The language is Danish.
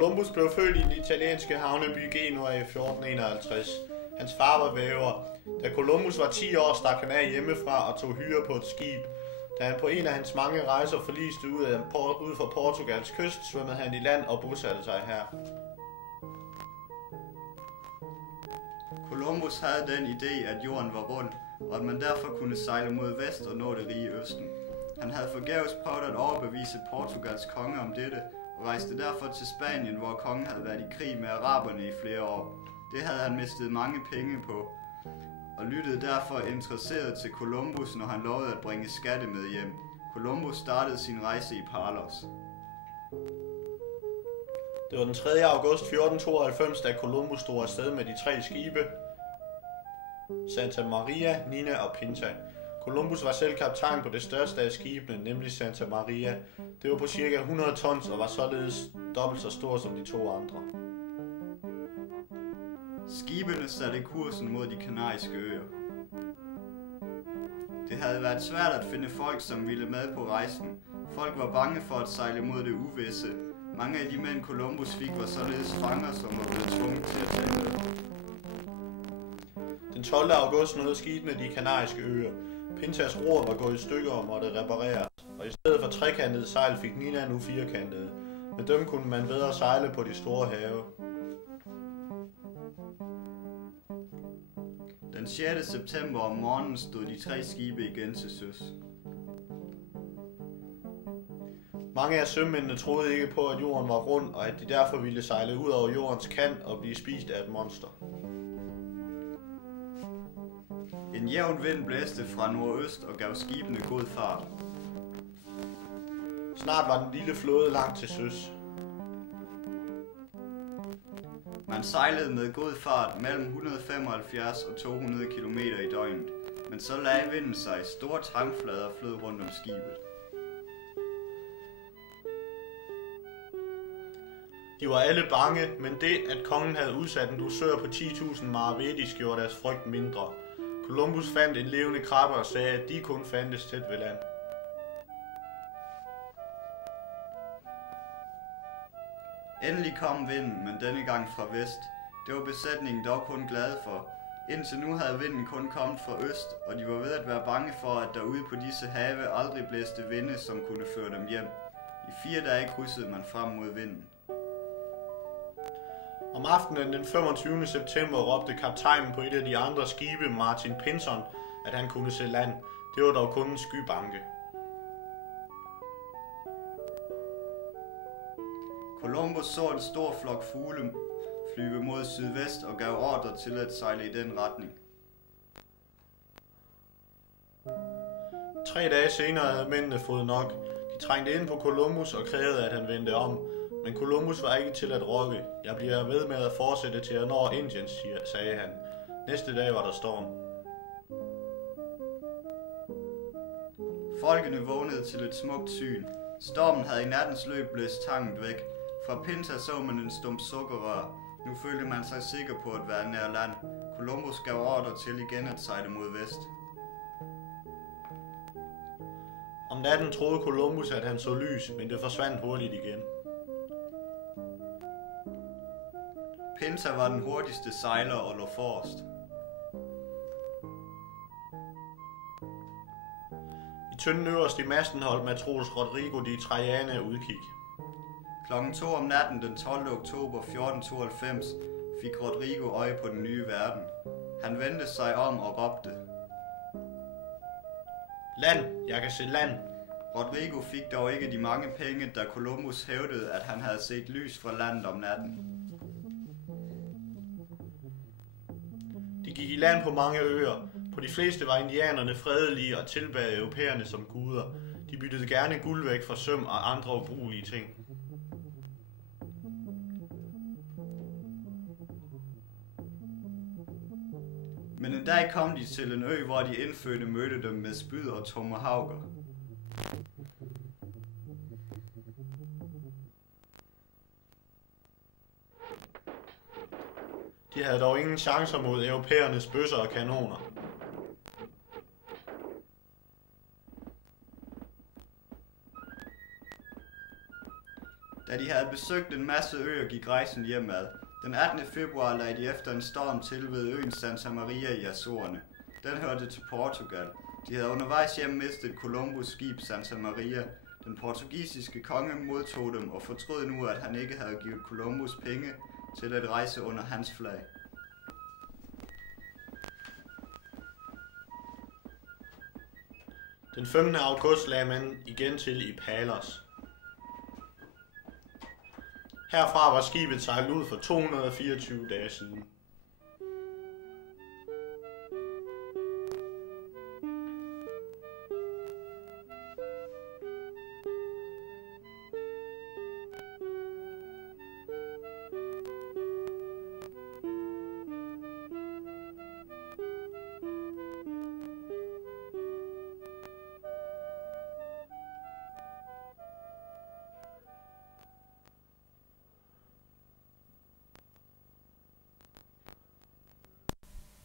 Columbus blev født i den italienske havneby Genua i 1451. Hans far var væver. Da Columbus var 10 år, stak han af hjemmefra og tog hyre på et skib. Da han på en af hans mange rejser forliste ud for Portugals kyst, svømmede han i land og bosatte sig her. Columbus havde den idé, at jorden var rund, og at man derfor kunne sejle mod vest og nå det rige østen. Han havde forgæves prøvet at overbevise Portugals konge om dette, og rejste derfor til Spanien, hvor kongen havde været i krig med araberne i flere år. Det havde han mistet mange penge på, og lyttede derfor interesseret til Columbus, når han lovede at bringe skatte med hjem. Columbus startede sin rejse i Palos. Det var den 3. august 1492, da Columbus drog afsted med de 3 skibe, Santa Maria, Nina og Pinta. Columbus var selv kaptajn på det største af skibene, nemlig Santa Maria. Det var på ca. 100 tons og var således dobbelt så stor som de 2 andre. Skibene satte kursen mod de Kanariske øer. Det havde været svært at finde folk, som ville med på rejsen. Folk var bange for at sejle mod det uvisse. Mange af de mænd Columbus fik var således fanger, som var blevet tvunget til at tage med. Den 12. august nåede skibene de Kanariske øer. Pintas ror var gået i stykker og måtte repareres, og i stedet for trekantede sejl fik Nina nu firkantede. Med dem kunne man bedre sejle på de store have. Den 6. september om morgenen stod de 3 skibe igen til søs. Mange af sømændene troede ikke på, at jorden var rund, og at de derfor ville sejle ud over jordens kant og blive spist af et monster. En jævn vind blæste fra nordøst og gav skibene god fart. Snart var den lille flåde langt til søs. Man sejlede med god fart mellem 175 og 200 km i døgnet, men så lagde vinden sig, store tangflader flød rundt om skibet. De var alle bange, men det, at kongen havde udsat en dusør på 10.000 maravedis, gjorde deres frygt mindre. Columbus fandt en levende krabbe og sagde, at de kun fandtes tæt ved land. Endelig kom vinden, men denne gang fra vest. Det var besætningen dog kun glade for. Indtil nu havde vinden kun kommet fra øst, og de var ved at være bange for, at der ude på disse have aldrig blæste vinde, som kunne føre dem hjem. I 4 dage krydsede man frem mod vinden. Om aftenen den 25. september råbte kaptajnen på et af de andre skibe, Martin Pinson, at han kunne se land. Det var dog kun en skybanke. Columbus så en stor flok fugle flyve mod sydvest og gav ordre til at sejle i den retning. 3 dage senere havde mændene fået nok. De trængte ind på Columbus og krævede, at han vendte om. Men Columbus var ikke til at rokke. Jeg bliver ved med at fortsætte til at nå Indien, sagde han. Næste dag var der storm. Folkene vågnede til et smukt syn. Stormen havde i nattens løb blæst tanget væk. Fra Pinta så man en stump sukkerrør. Nu følte man sig sikker på at være nær land. Columbus gav ordre til igen at sejle mod vest. Om natten troede Columbus, at han så lys, men det forsvandt hurtigt igen. Pinta var den hurtigste sejler og lå forrest. I tynden øverst i masten holdt matros Rodrigo de Trajane udkig. Klokken 2 om natten den 12. oktober 1492 fik Rodrigo øje på den nye verden. Han vendte sig om og råbte: Land! Jeg kan se land! Rodrigo fik dog ikke de mange penge, da Columbus hævdede, at han havde set lys fra landet om natten. De gik i land på mange øer. På de fleste var indianerne fredelige og tilbad europæerne som guder. De byttede gerne guld væk for søm og andre ubrugelige ting. Men en dag kom de til en ø, hvor de indfødte mødte dem med spyd og tomahawker. De havde dog ingen chancer mod europæernes bøsser og kanoner. Da de havde besøgt en masse øer, gik rejsen hjemad. Den 18. februar lagde de efter en storm til ved øen Santa Maria i Azorerne. Den hørte til Portugal. De havde undervejs hjem mistet Columbus skib Santa Maria. Den portugisiske konge modtog dem og fortrød nu, at han ikke havde givet Columbus penge til at rejse under hans flag. Den 15. august lagde man igen til i Palos. Herfra var skibet sejlet ud for 224 dage siden.